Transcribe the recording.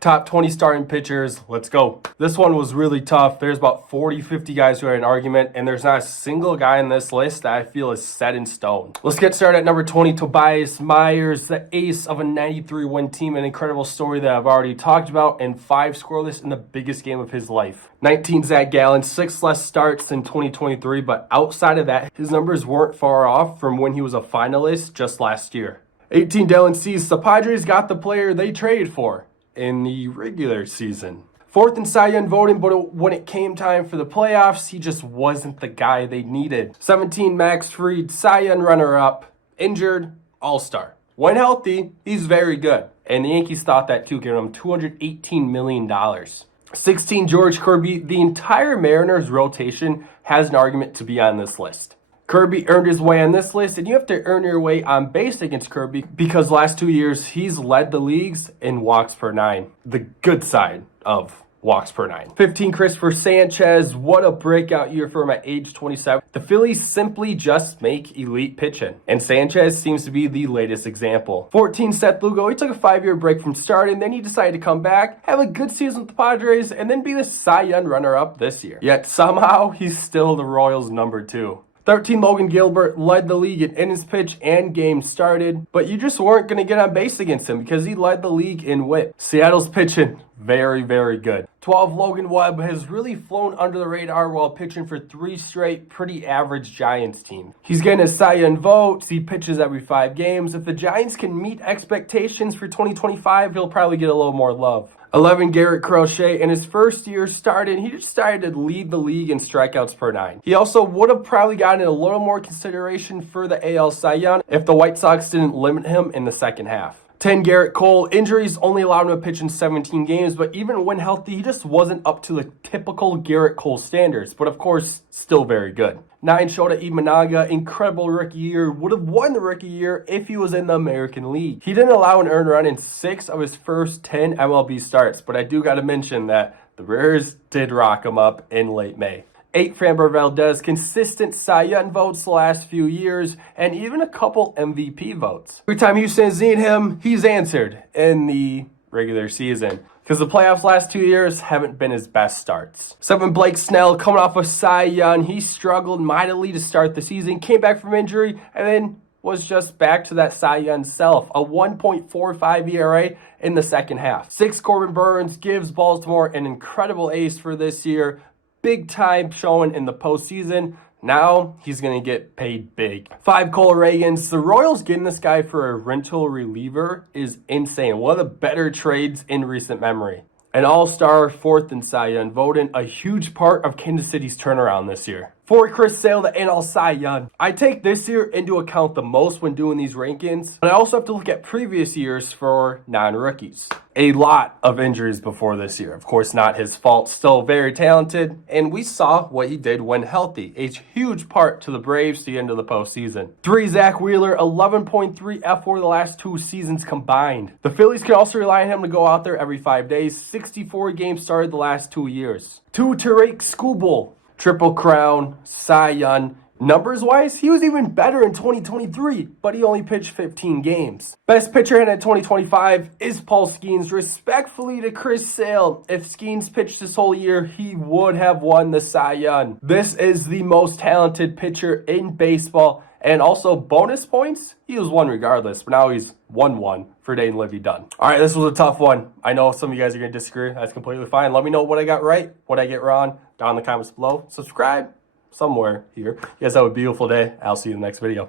Top 20 starting pitchers, let's go. This one was really tough. There's about 40, 50 guys who had an argument, and there's not a single guy in this list that I feel is set in stone. Let's get started at number 20, Tobias Myers, the ace of a 93-win team, an incredible story that I've already talked about, and 5 scoreless in the biggest game of his life. 19, Zach Gallen, 6 less starts in 2023, but outside of that, his numbers weren't far off from when he was a finalist just last year. 18, Dylan Cease, the Padres got the player they traded for in the regular season. 4th in Cy Young voting, but when it came time for the playoffs, he just wasn't the guy they needed. 17, Max Fried, Cy Young runner-up, injured, all-star. When healthy, he's very good, and the Yankees thought that too, giving him $218 million. 16, George Kirby, the entire Mariners rotation has an argument to be on this list. Kirby earned his way on this list, and you have to earn your way on base against Kirby because last 2 years, he's led the leagues in walks per 9. The good side of walks per 9. 15, Christopher Sanchez. What a breakout year for him at age 27. The Phillies simply just make elite pitching, and Sanchez seems to be the latest example. 14, Seth Lugo. He took a 5-year break from starting, then he decided to come back, have a good season with the Padres, and then be the Cy Young runner-up this year. Yet somehow, he's still the Royals' number 2. 13, Logan Gilbert led the league in innings pitched and games started, but you just weren't going to get on base against him because he led the league in whip. Seattle's pitching very, very good. 12, Logan Webb has really flown under the radar while pitching for 3 straight pretty average Giants teams. He's getting a Cy Young vote. He pitches every 5 games. If the Giants can meet expectations for 2025, he'll probably get a little more love. 11, Gerrit Cole. In his first year starting, he just started to lead the league in strikeouts per 9. He also would have probably gotten a little more consideration for the AL Cy Young if the White Sox didn't limit him in the second half. 10, Gerrit Cole. Injuries only allowed him to pitch in 17 games, but even when healthy, he just wasn't up to the typical Gerrit Cole standards, but of course, still very good. 9, Shota Imanaga, incredible rookie year, would have won the rookie year if he was in the American League. He didn't allow an earned run in 6 of his first 10 MLB starts, but I do got to mention that the Brewers did rock him up in late May. 8, Framber Valdez, consistent Cy Young votes the last few years, and even a couple MVP votes. Every time Houston's seen him, he's answered in the regular season, because the playoffs last 2 years haven't been his best starts. 7, Blake Snell, coming off of Cy Young. He struggled mightily to start the season, came back from injury, and then was just back to that Cy Young self. A 1.45 ERA in the second half. 6, Corbin Burnes gives Baltimore an incredible ace for this year. Big time showing in the postseason. Now he's going to get paid big. 5, Cole Ragans. The Royals getting this guy for a rental reliever is insane. One of the better trades in recent memory. An all-star, 4th in Cy Young voting, a huge part of Kansas City's turnaround this year. 4, Chris Sale, the NL Cy Young. I take this year into account the most when doing these rankings, but I also have to look at previous years for non-rookies. A lot of injuries before this year. Of course, not his fault. Still very talented, and we saw what he did when healthy. A huge part to the Braves to get into the postseason. 3, Zack Wheeler, 11.3 F4 the last 2 seasons combined. The Phillies can also rely on him to go out there every 5 days. 64 games started the last 2 years. 2, Tarik Skubal. Triple Crown, Cy Young. Numbers-wise, he was even better in 2023, but he only pitched 15 games. Best pitcher in 2025 is Paul Skenes. Respectfully to Chris Sale, if Skenes pitched this whole year, he would have won the Cy Young. This is the most talented pitcher in baseball. And also, bonus points, he was 1 regardless, but now he's 1-1 for Dane Livy done. All right, this was a tough one. I know some of you guys are going to disagree. That's completely fine. Let me know what I got right, what I get wrong, down in the comments below. Subscribe somewhere here. You guys have a beautiful day. I'll see you in the next video.